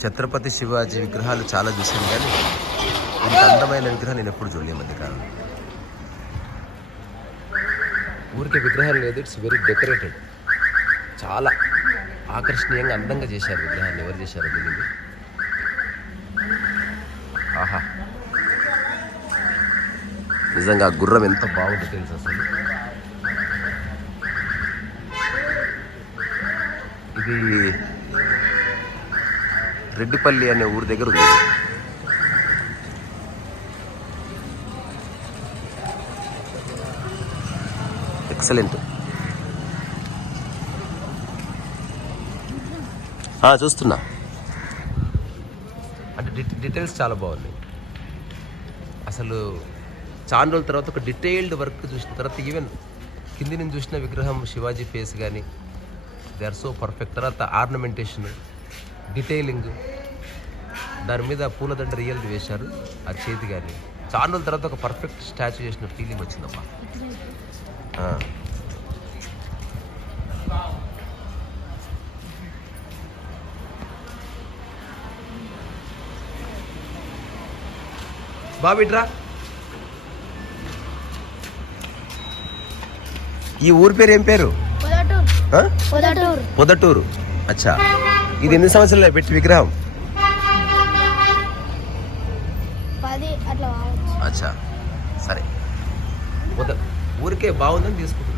ఛత్రపతి శివాజీ విగ్రహాలు చాలా చూశాను కానీ ఇంత అందమైన విగ్రహం నేను ఎప్పుడు చూడలేము మధ్య కాలం ఊరికే విగ్రహం లేదు ఇట్స్ వెరీ డెకరేటెడ్ చాలా ఆకర్షణీయంగా అందంగా చేశారు విగ్రహాన్ని. ఎవరు చేశారు తెలియదు ఆహా. నిజంగా ఆ గుర్రం ఎంత బాగుంటుందో తెలుసు అసలు? ఇది రెడ్డిపల్లి అనే ఊరి దగ్గర ఉంది. ఎక్సలెంట్. చూస్తున్నా. అంటే డి- డీటెయిల్స్ చాలా బాగున్నాయి. అసలు చాలా రోజుల తర్వాత ఒక డీటెయిల్డ్ వర్క్ చూసిన తర్వాత ఈవెన్ కింది నుంచి చూసిన విగ్రహం శివాజీ ఫేస్ కానీ దే ఆర్ సో పర్ఫెక్ట్ తర్వాత ఆర్నమెంటేషన్ డీటెయిలింగ్. దాని మీద పూలదండ రియల్ది వేశారు ఆ చేతి కానీ చాలా రోజుల తర్వాత ఒక పర్ఫెక్ట్ స్టాచ్యూ చేసిన ఫీలింగ్ వచ్చిందమ్మా. బాబిట్రా ఈ ఊరి పేరు ఏం పేరు? పొదటూరు. అచ్చా. ఇది ఎన్ని సంవత్సరాలు పెట్టి విగ్రహం? అచ్చా. సరే. ఊరికే బాగుందని తీసుకుంటున్నా.